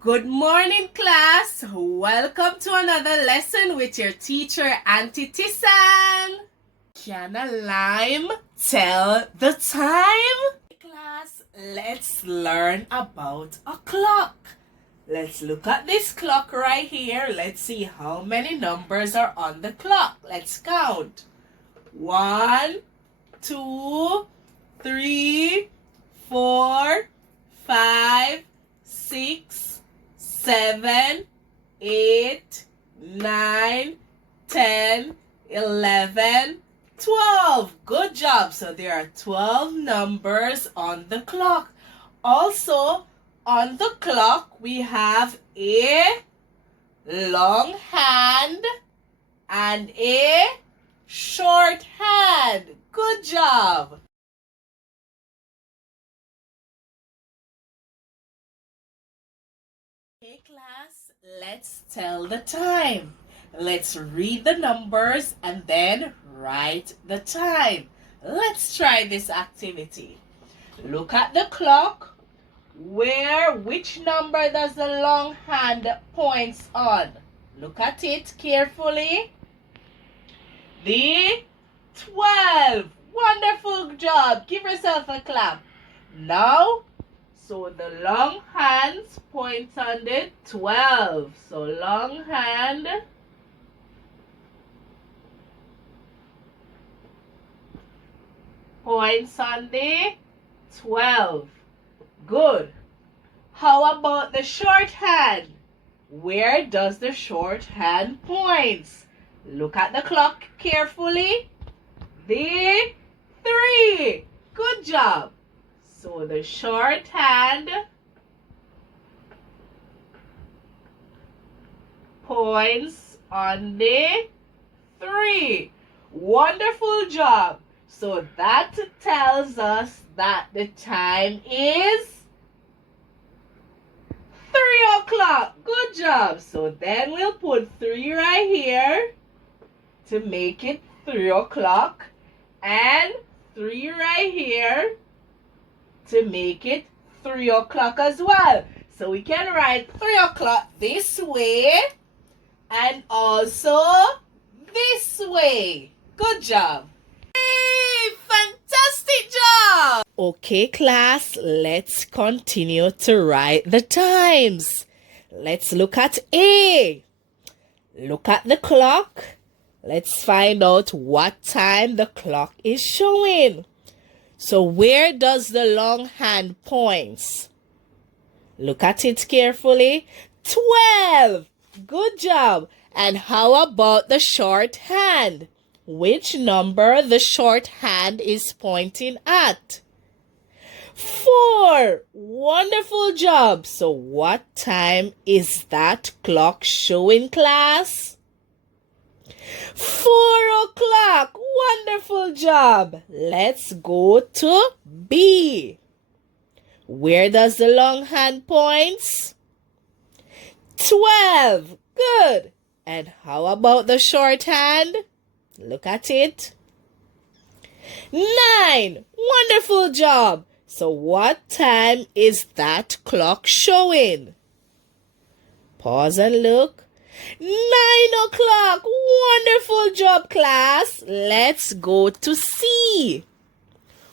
Good morning, class. Welcome to another lesson with your teacher, Auntie Tissan. Can a lime tell the time? Class, let's learn about a clock. Let's look at this clock right here. Let's see how many numbers are on the clock. Let's count. 1, 2, 3, 4, 5, 6, 7, 8, 9, 10, 11, 12. Good job. So there are 12 numbers on the clock. Also, on the clock, we have a long hand and a short hand. Good job. Okay, class, let's tell the time. Let's read the numbers and then write the time. Let's try this activity. Look at the clock. Which number does the long hand points on? Look at it carefully. The 12. Wonderful job. Give yourself a clap. Now, so the long hands point on the 12. So long hand points on the 12. Good. How about the short hand? Where does the short hand point? Look at the clock carefully. The 3. Good job. So the short hand points on the 3. Wonderful job. So that tells us that the time is 3 o'clock. Good job. So then we'll put 3 right here to make it 3 o'clock and 3 right here to make it 3 o'clock as well. So we can write 3 o'clock this way and also this way. Good job. Hey, fantastic job. Okay, class, let's continue to write the times. Let's look at A. Look at the clock. Let's find out what time the clock is showing. So where does the long hand point? Look at it carefully. 12. Good job. And how about the short hand? Which number the short hand is pointing at? 4. Wonderful job. So what time is that clock showing, class? 4 o'clock. Wonderful job. Let's go to B. Where does the long hand point? 12. Good. And how about the short hand? Look at it. 9. Wonderful job. So what time is that clock showing? Pause and look. 9 o'clock. Wonderful job, class. Let's go to C.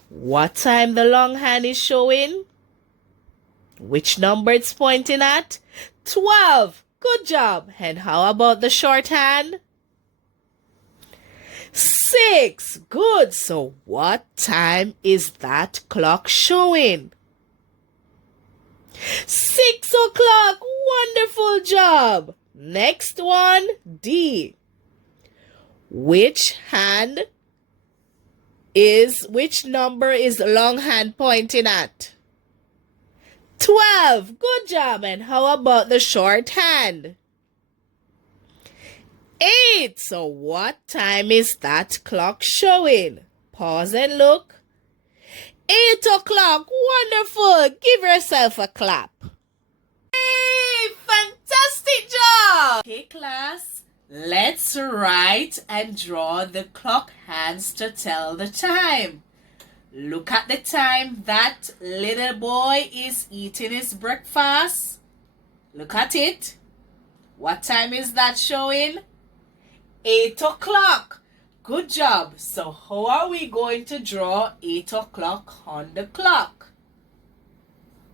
What time the long hand is showing? Which number it's pointing at? 12. Good job. And how about the short hand? 6. Good. So what time is that clock showing? 6 o'clock. Wonderful job. Next one, D. Which number is the long hand pointing at? 12. Good job. And how about the short hand? 8. So what time is that clock showing? Pause and look. 8 o'clock. Wonderful. Give yourself a clap. Hey, fantastic job. Okay, class, let's write and draw the clock hands to tell the time. Look at the time that little boy is eating his breakfast. Look at it. What time is that showing? 8 o'clock. Good job. So how are we going to draw 8 o'clock on the clock?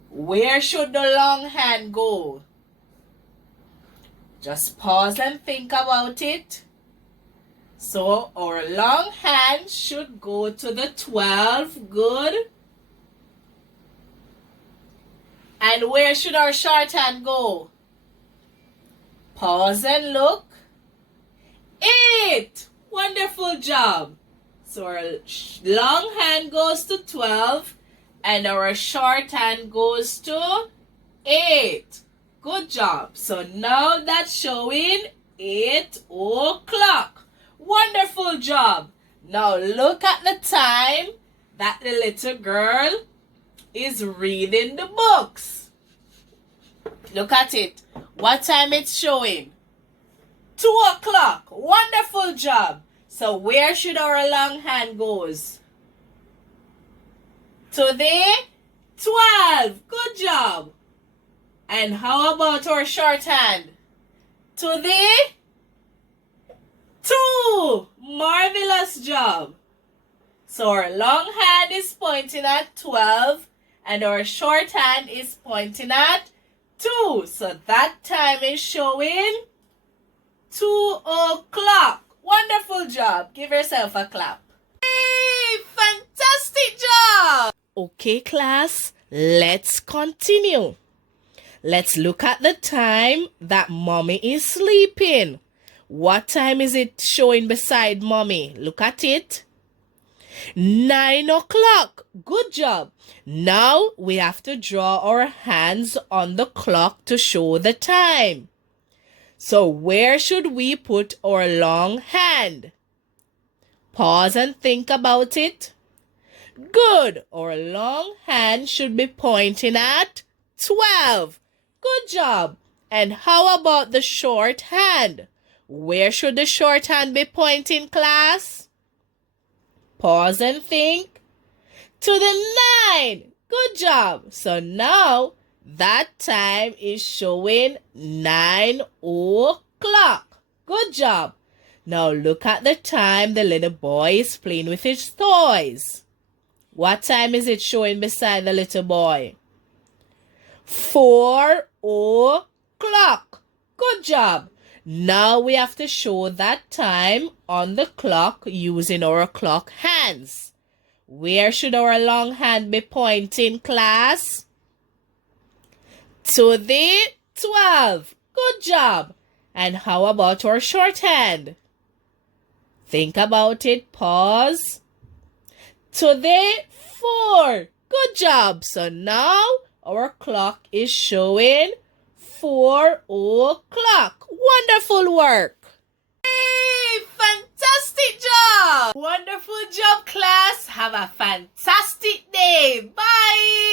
Where should the long hand go? Just pause and think about it. So our long hand should go to the 12. Good. And where should our short hand go? Pause and look. 8. Wonderful job. So our long hand goes to 12 and our short hand goes to 8. Good job. So now that's showing 8 o'clock. Wonderful job. Now look at the time that the little girl is reading the books. Look at it. What time it's showing? 2 o'clock. Wonderful job. So where should our long hand goes? To the 12. Good job. And how about our short hand? To the 2. Marvelous job. So our long hand is pointing at 12 and our short hand is pointing at 2. So that time is showing 2 o'clock. Wonderful job. Give yourself a clap. Hey, fantastic job. Okay, class, let's continue. Let's look at the time that mommy is sleeping. What time is it showing beside mommy? Look at it. 9 o'clock. Good job. Now we have to draw our hands on the clock to show the time. So where should we put our long hand? Pause and think about it. Good. Our long hand should be pointing at 12. Good job. And how about the short hand? Where should the short hand be pointing, class? Pause and think. To the 9. Good job. So now that time is showing 9 o'clock. Good job. Now look at the time the little boy is playing with his toys. What time is it showing beside the little boy? 4 o'clock. Good job. Now we have to show that time on the clock using our clock hands. Where should our long hand be pointing, class? To the 12. Good job. And how about our short hand? Think about it. Pause. To the 4. Good job. So now our clock is showing 4 o'clock. Wonderful work. Hey, fantastic job. Wonderful job, class. Have a fantastic